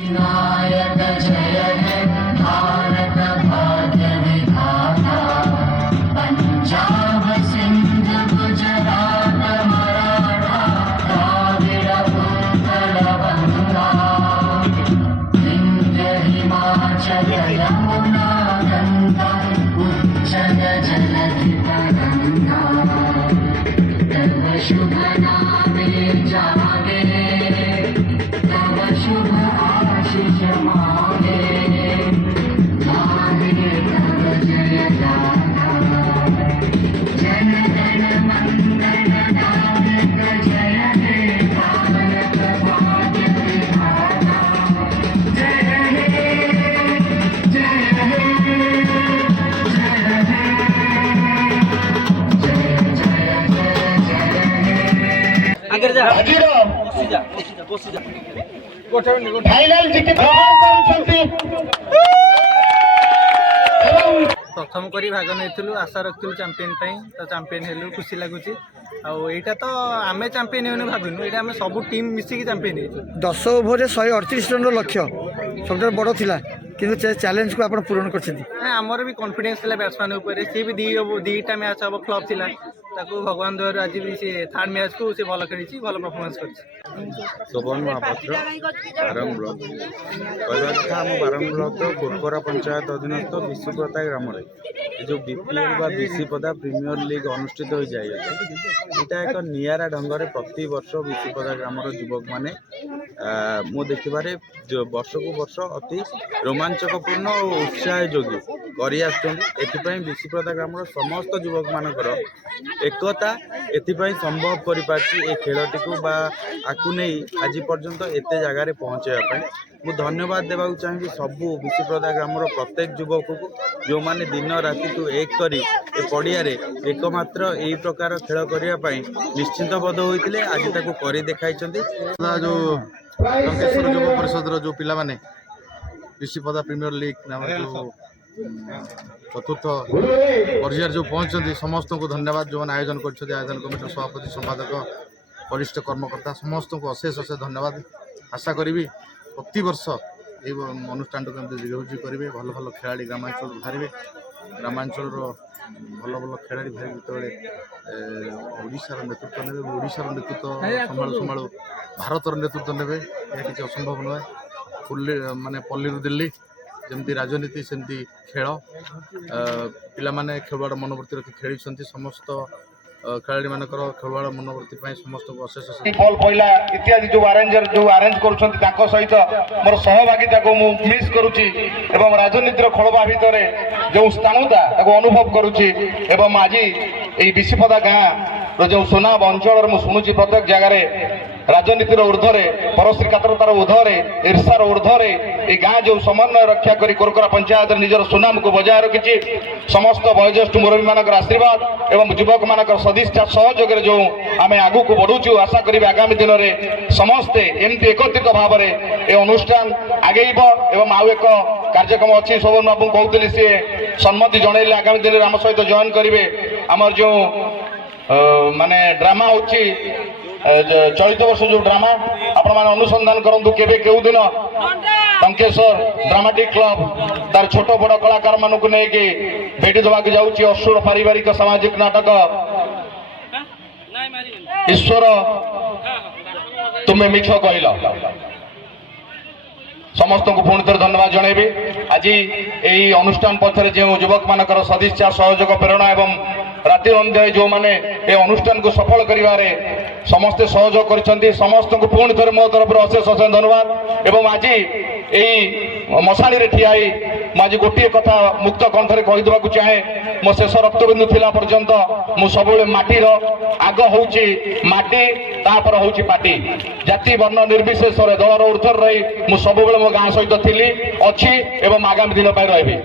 नायक जय हे भारत भाग्य विधाता पंजाब सिंध गुजरात मराठा द्राविड़ उत्कल गंगा विंध्य हिमाचल यमुना गंगा उच्चल जलधि तरंगा तव शुभ नामे जागे तव शुभ आशीष मांगे गाहे तव जय गाथा जन गण मंगल नायक जय हे भारत भाग्य विधाता जय हे जय हे जय हे जय जय आगे जा बसी जा फाइनाल जीति भ्रमण କରୁଛନ୍ତି प्रथम करी भाग नहीं आशा रखिलु चैंपियन तो चैंपियन हेलु खुशी लगुच आईटा तो आम चैंपियन होने भाविनु ये आम सब टीम मिसिकी चैंपियन हो 10 ओभर 138 रन लक्ष्य सब बड़ थिला किंतु चैलेंज को आप पूरण कर आमर भी कॉन्फिडेंस था बैट्समैन सी भी दीटा मैच हम फ्लॉप थिला ताकू भगवान दयार आज भी सी थर्ड मैच को सी भल खेली भल परफॉर्मेंस कर शोभन महापात्र बारंग ब्लॉक कहवा कथा आम बारंग ब्लॉक कोरकोरा पंचायत अधीनस्थ विश्वप्रदा ग्राम जो बीपीएल बा विश्वप्रदा प्रीमियर लीग अनुष्ठित हो जाए यहाँ एक निरा ढंग से प्रति वर्ष विश्वप्रदा ग्राम युवक मैंने मो देखिबारे वर्ष को वर्ष अति रोमांचकपूर्ण और उत्साह जोगी कर विश्वप्रदा ग्राम समस्त युवक मानकर एकता एथिपाई संभव कर खेलटी को आकु नहीं आज पर्यंत एत जगार पहुँचापी मु धन्यवाद देवा चाहिए सबू विश्वप्रदा ग्राम प्रत्येक युवक को जो मैंने दिन राति को एक करी पड़िया एकमात्र यही प्रकार खेल करने निश्चिंत बद्ध होते आज ताको करी देखाई जो लंकेश्वर युव परिषद जो पिला माने विश्वप्रदा प्रीमियर लीग नाम जो चतुर्थ पर्यायर जो पहुंचती समस्त को धन्यवाद जो मैंने आयोजन कर आयोजन कमिटी सभापति संपादक वरिष्ठ कर्मकर्ता समस्त को अशेष अशेष धन्यवाद आशा करी प्रति वर्ष ये अनुष्ठान को कमी दीर्घोजी करेंगे भल भल खेला ग्रामांचल बाहर ग्रामांचल भल भल खेला बाहर जो नेतृत्व ने ओडार नेतृत्व संभालू संभालू भारतर नेतृत्व ने किसी असंभव नुहे फुल्ली माने पल्ली दिल्ली जमती राजनीति सेमती खेल पिला माने खेलवाड़ मनोवृत्ति रखी खेली समस्त खेलाड़ी मानकर खेलवाड़ मनोवृत्ति समस्त को अशेष बॉल पहला इत्यादि जो अरेंज करुछंती ताको सहित मोर सहभागिता को मु मिस करूची एवं राजनीतिर खळबा भितर जो स्थाणुता ताको अनुभव करूची एवं आज ए विश्वप्रदा गाँ रो जो सोनाब अंचल मु सुनुची प्रत्येक जगार राजनीतिर ऊर्ध्वे परश्रीकातरतार ऊर्ध्वे ईर्षार ऊर्ध्वे ये गाँ जो समन्वय रक्षा करी कोरकोरा पंचायत निजर सुनाम को बजाय रखी समस्त वयोज्येष्ठ मुरबी मान आशीर्वाद एवं युवक मान सदिच्छा सहयोग जो आम आगू को बढ़ुचु आशा करी आगामी दिन में समस्ते एमती एकत्रित भाव में ये अनुष्ठान आगेब एवं आउ एक कार्यक्रम अच्छी शोभन बाबू कहते सी सम्मति जनइले आगामी दिन में आम सहित जॉइन करेंगे आमर जो माने ड्रामा होची चलित वर्ष जो ड्रामा आपण माने अनुसंधान करंतु केबे केउ दिन टंकेश्वर ड्रामाटिक क्लब तार छोट बड़ कलाकार मानक नहीं कि भेटी देवा जाऊँगी असुर पारिवारिक सामाजिक नाटक ईश्वर तुम्हें मिछ कहल समस्त को पुणी थे धन्यवाद जनइबी आज यही अनुष्ठान पक्षर जो युवक मानकर सदिच्छा सहयोग प्रेरणा एवं राति अंधे जो मैंने ये अनुष्ठान को सफल करिवारे समस्ते सहयोग कर समस्त को पुणी थे मो तरफ अशेष अशेष धन्यवाद एवं आज यही मशाणी ठिया आज गोटे कथा मुक्त कंठरे कहीदेवा चाहे मो शेष रक्तबिंदु थिला पर्यंत मु सब माटीर आग होउची माटी तापर होउची पाटी जाति वर्ण निर्विशेष दलर ऊर्ध्वर रही मु सब मो गाँ सहित थिली अच्छी एवं आगामी दिन रही।